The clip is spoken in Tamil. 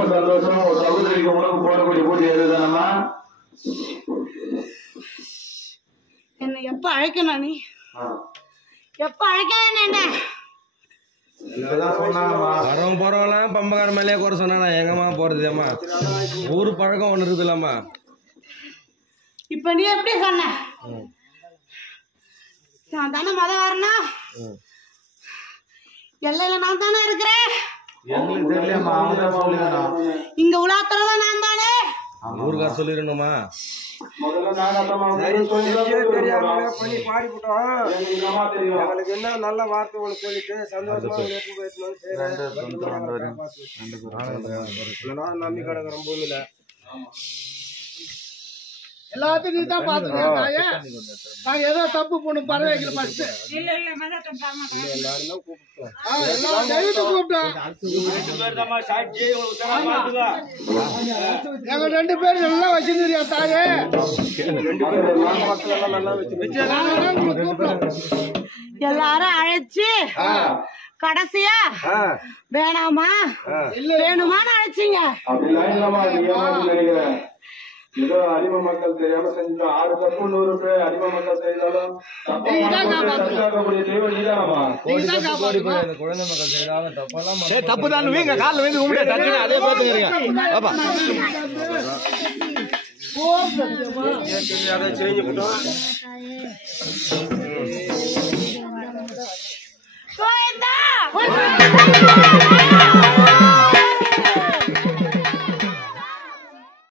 ரொம்ப சந்தோஷம். ஒரு சகோதரிக்கு உணவு போடக்கூடிய போட்டி எதுதானம்மா? என்ன எப்ப அழைக்கணும் நீ? எப்ப அழைக்கணும் என்ன? வரோம் போறவங்களாம் பம்பக்கார மேலேயே குறை சொன்னா எங்கம்மா போறது அம்மா? ஊரு பழக்கம் ஒண்ணு இருக்குது இல்லம்மா. இப்ப நீ எப்படி சொன்ன? நான் தானே மொதல் வரணும். எல்லையில நான் தானே இருக்கிறேன். இங்க உலாத்துறதான் நான் தானே. ஊருக்கார சொல்லிடணுமா? என்ன நல்ல வார்த்தை சொல்லிட்டு சந்தோஷமா நம்பி கிடக்குறோம் பூமியில. எல்லாத்தையும் நீ தான் பாத்துக்க. நாங்க ஏதோ தப்பு பண்ணு பறவைகளை ஃபர்ஸ்ட் எங்க 2 பேரும் நல்லா வச்சிருந்தியா தாயே. எல்லாரும் அழைச்சு கடைசியா வேணாமா இல்ல வேணுமான்னு அழைச்சிங்க. ஏதோ அடிமை மக்கள் தெரியாம செஞ்சோம். 6 தப்பு 100 பேர் அடிமை மக்கள் செய்தாலும் குழந்தை மக்கள் செய்தாலும் தப்பெல்லாம் தப்புதான். வீங்க காலில் வந்து கும்பிட்டு அதே பார்த்துக்கிறீங்க. அதை செஞ்சு போட்டோம். கோயந்தா